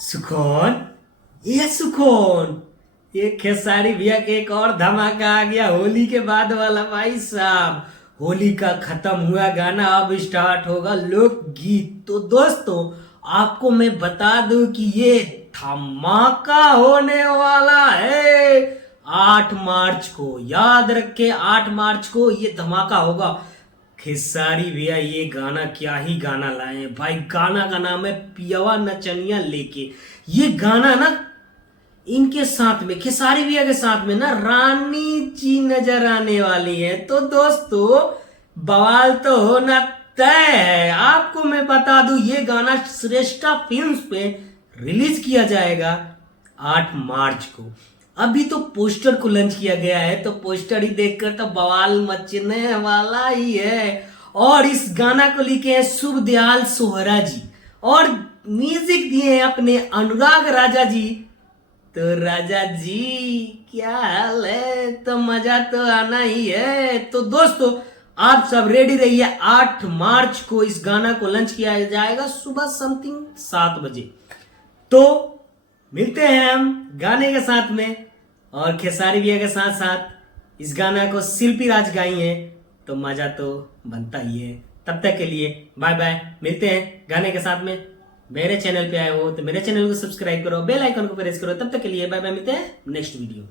सुकून, ये सुकून, ये खेसारी भैया के एक और धमाका आ गया होली के बाद वाला। भाई साहब, होली का खत्म हुआ गाना, अब स्टार्ट होगा लोकगीत। तो दोस्तों, आपको मैं बता दूं कि ये धमाका होने वाला है 8 मार्च को। याद रखे, 8 मार्च को ये धमाका होगा। खेसारी भैया ये गाना क्या ही गाना लाए हैं भाई। गाना का नाम है पियवा नचनिया लेके। ये गाना ना, इनके साथ में, खेसारी भैया के साथ में ना, रानी जी नजर आने वाली है। तो दोस्तों, बवाल तो होना तय है। आपको मैं बता दूं, ये गाना श्रेष्ठा फिल्म्स पे रिलीज किया जाएगा 8 मार्च को। अभी तो पोस्टर को लॉन्च किया गया है, तो पोस्टर ही देखकर तो बवाल मचने वाला ही है। और इस गाना को लिखे हैं शुभ दयाल सोहरा जी, और म्यूजिक दिए हैं अपने अनुराग राजा जी। तो राजा जी, क्या हाल है? तो मजा तो आना ही है। तो दोस्तों, आप सब रेडी रहिए। 8 मार्च को इस गाना को लॉन्च किया जाएगा सुबह समथिंग 7 बजे। तो मिलते हैं हम गाने के साथ में, और खेसारी भैया के साथ साथ इस गाना को शिल्पी राज गाई है, तो मजा तो बनता ही है। तब तक के लिए बाय बाय, मिलते हैं गाने के साथ में। मेरे चैनल पे आए हो तो मेरे चैनल को सब्सक्राइब करो, बेल आइकन को प्रेस करो। तब तक के लिए बाय बाय, मिलते हैं नेक्स्ट वीडियो।